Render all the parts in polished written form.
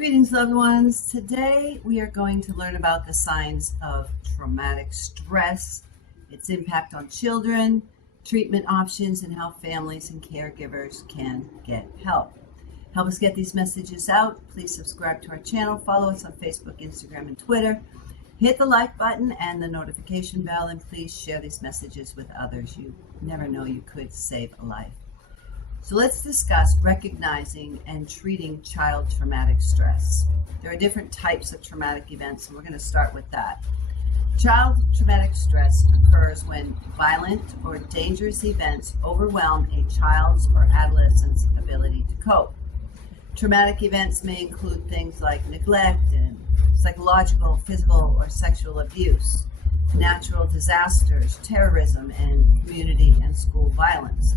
Greetings, loved ones. Today we are going to learn about the signs of traumatic stress, its impact on children, treatment options, and how families and caregivers can get help. Help us get these messages out. Please subscribe to our channel, follow us on Facebook, Instagram, and Twitter. Hit the like button and the notification bell, and please share these messages with others. You never know, you could save a life. So let's discuss recognizing and treating child traumatic stress. There are different types of traumatic events, and we're going to start with that. Child traumatic stress occurs when violent or dangerous events overwhelm a child's or adolescent's ability to cope. Traumatic events may include things like neglect and psychological, physical, or sexual abuse, natural disasters, terrorism, and community and school violence,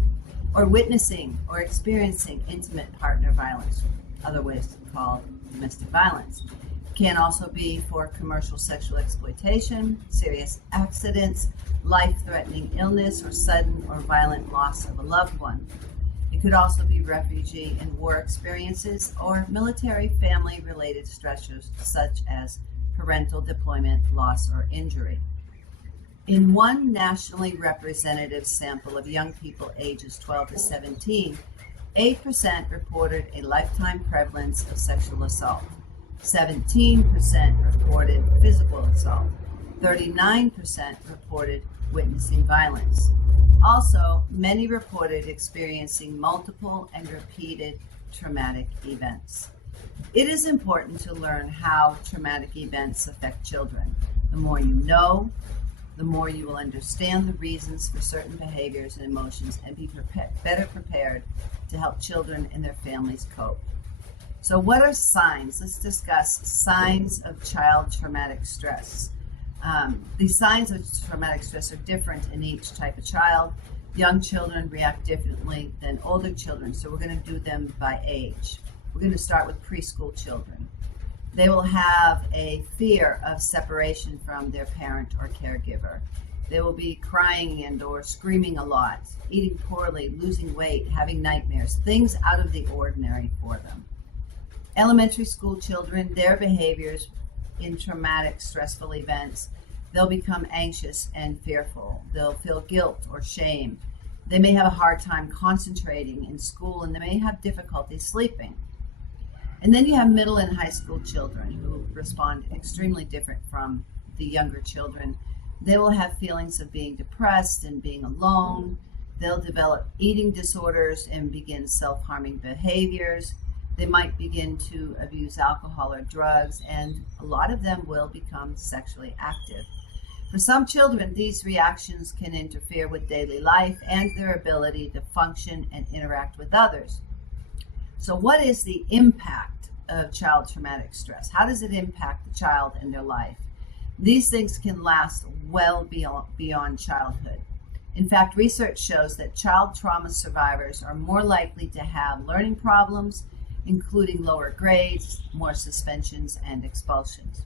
or witnessing or experiencing intimate partner violence, otherwise called domestic violence. It can also be for commercial sexual exploitation, serious accidents, life-threatening illness, or sudden or violent loss of a loved one. It could also be refugee and war experiences or military family-related stressors such as parental deployment, loss, or injury. In one nationally representative sample of young people ages 12 to 17, 8% reported a lifetime prevalence of sexual assault. 17% reported physical assault. 39% reported witnessing violence. Also, many reported experiencing multiple and repeated traumatic events. It is important to learn how traumatic events affect children. The more you know, the more you will understand the reasons for certain behaviors and emotions and be better prepared to help children and their families cope. So what are signs? Let's discuss signs of child traumatic stress. These signs of traumatic stress are different in each type of child. Young children react differently than older children, so we're going to do them by age. We're going to start with preschool children. They will have a fear of separation from their parent or caregiver. They will be crying and or screaming a lot, eating poorly, losing weight, having nightmares, things out of the ordinary for them. Elementary school children, their behaviors in traumatic, stressful events, they'll become anxious and fearful. They'll feel guilt or shame. They may have a hard time concentrating in school, and they may have difficulty sleeping. And then you have middle and high school children who respond extremely different from the younger children. They will have feelings of being depressed and being alone. They'll develop eating disorders and begin self-harming behaviors. They might begin to abuse alcohol or drugs, and a lot of them will become sexually active. For some children, these reactions can interfere with daily life and their ability to function and interact with others. So what is the impact of child traumatic stress? How does it impact the child and their life? These things can last well beyond childhood. In fact, research shows that child trauma survivors are more likely to have learning problems, including lower grades, more suspensions, and expulsions.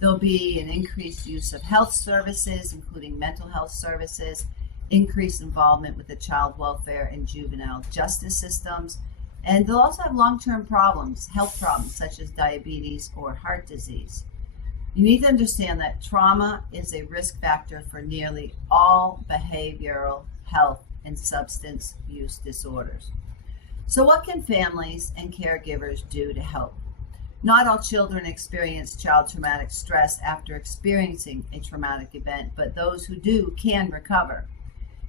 There'll be an increased use of health services, including mental health services, increased involvement with the child welfare and juvenile justice systems, and they'll also have long-term problems, health problems, such as diabetes or heart disease. You need to understand that trauma is a risk factor for nearly all behavioral health and substance use disorders. So what can families and caregivers do to help? Not all children experience child traumatic stress after experiencing a traumatic event, but those who do can recover.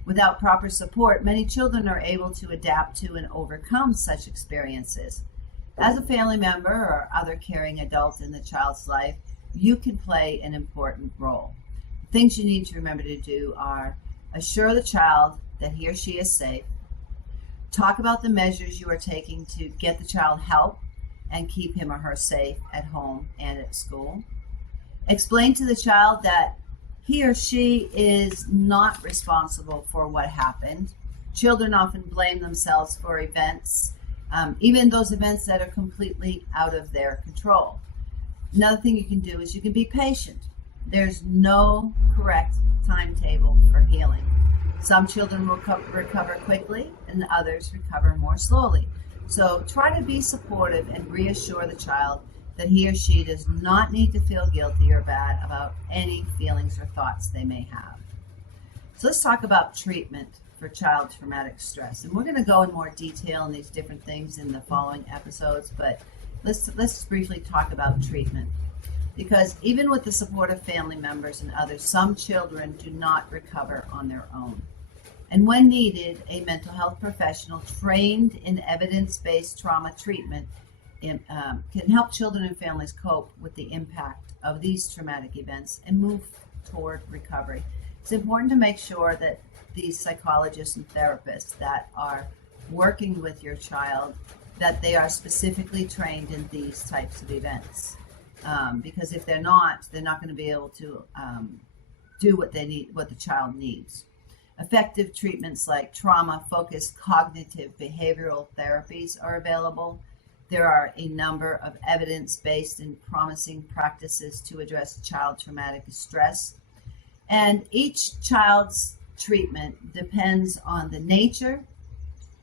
Without proper support, many children are able to adapt to and overcome such experiences. As a family member or other caring adult in the child's life, you can play an important role. Things you need to remember to do are assure the child that he or she is safe, talk about the measures you are taking to get the child help and keep him or her safe at home and at school. Explain to the child that he or she is not responsible for what happened. Children often blame themselves for events, even those events that are completely out of their control. Another thing you can do is you can be patient. There's no correct timetable for healing. Some children will recover quickly and others recover more slowly. So try to be supportive and reassure the child that he or she does not need to feel guilty or bad about any feelings or thoughts they may have. So let's talk about treatment for child traumatic stress. And we're going to go in more detail on these different things in the following episodes, but let's briefly talk about treatment. Because even with the support of family members and others, some children do not recover on their own. And when needed, a mental health professional trained in evidence-based trauma treatment can help children and families cope with the impact of these traumatic events and move toward recovery. It's important to make sure that these psychologists and therapists that are working with your child, that they are specifically trained in these types of events. Because if they're not going to be able to do what they need, what the child needs. Effective treatments like trauma-focused cognitive behavioral therapies are available. There are a number of evidence-based and promising practices to address child traumatic stress. And each child's treatment depends on the nature,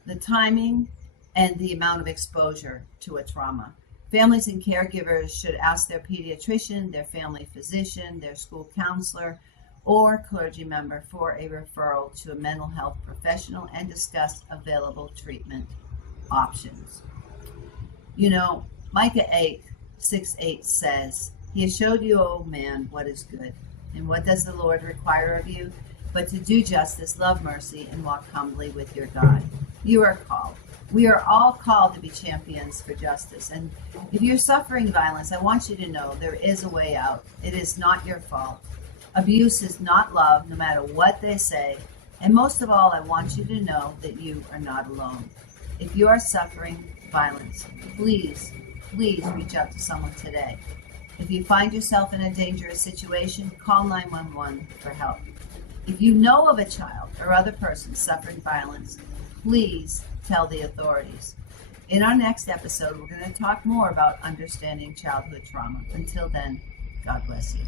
the timing, and the amount of exposure to a trauma. Families and caregivers should ask their pediatrician, their family physician, their school counselor, or clergy member for a referral to a mental health professional and discuss available treatment options. You know, Micah 8:6-8 says, "He has showed you, O man, what is good. And what does the Lord require of you? But to do justice, love mercy, and walk humbly with your God." You are called. We are all called to be champions for justice. And if you're suffering violence, I want you to know there is a way out. It is not your fault. Abuse is not love, no matter what they say. And most of all, I want you to know that you are not alone. If you are suffering violence, please reach out to someone today. If you find yourself in a dangerous situation, call 911 for help. If you know of a child or other person suffering violence, please tell the authorities. In our next episode, we're going to talk more about understanding childhood trauma. Until then, God bless you.